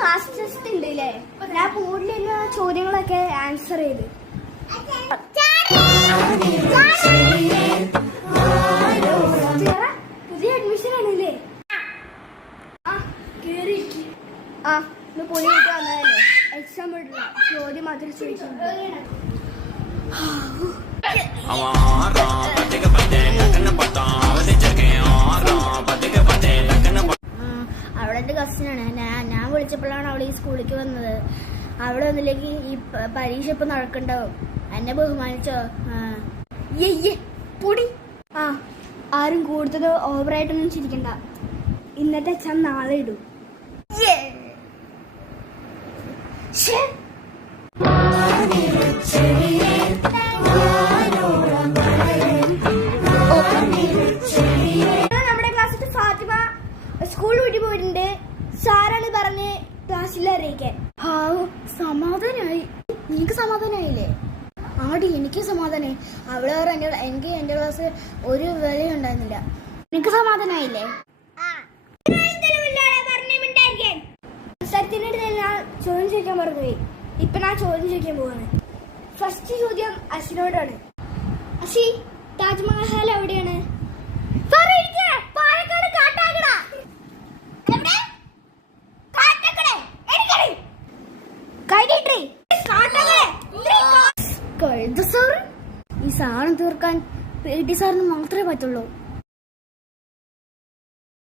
Class test ഉണ്ട് അല്ലേ? ഞാൻ കൂടുതലുള്ള ചോദ്യങ്ങളൊക്കെ ആൻസർ ചെയ്ത്. പുതിയ അഡ്മിഷൻ ആണല്ലേ? പൊടി വന്നതല്ലേ? എക്സാം ഇടില്ല, ചോദ്യം മാത്രം ചോദിച്ചിട്ടുണ്ട്. അവിടെ എൻ്റെ കസിനാണ്. ഞാൻ വിളിച്ചപ്പോഴാണ് അവൾ ഈ സ്കൂളിലേക്ക് വന്നത്. അവിടെ വന്നില്ലെങ്കിൽ ഈ പരീക്ഷ ഇപ്പൊ നടക്കണ്ടാവും. എന്നെ ബഹുമാനിച്ചോ? പൊടി. ആരും കൂടുതൽ ഓവറായിട്ടൊന്നും ചിരിക്കണ്ട. ഇന്നത്തെ എക്സാം നാളെ ഇടും. നമ്മുടെ ക്ലാസ്സിൽ ഫാത്തിമ സ്കൂൾ വിട്ടു പോയിട്ടുണ്ട്. സാറാണ് പറഞ്ഞ് ക്ലാസ്സിൽ അറിയിക്കാൻ. സമാധാനായി. നിനക്ക് സമാധാനായില്ലേ? ആടി, എനിക്ക് സമാധാനായി. അവിടെ എനിക്ക് എന്റെ ക്ലാസ് ഒരു വിലയും ഉണ്ടായിരുന്നില്ല. നിനക്ക് സമാധാനായില്ലേ? ചോദ്യം ചോദിക്കാൻ മറന്നുപോയി. ഇപ്പൊ ഞാൻ ചോദ്യം ചോദിക്കാൻ പോവാണ്. ഫസ്റ്റ് ചോദ്യം അശ്വിനോടാണ്. അശ്വി, താജ്മഹൽ എവിടെയാണ്? പാലക്കാട് കാട്ടാക്കട. ഈ സാധനം തീർക്കാൻ PT സാറിന് മാത്രമേ പറ്റുള്ളൂ.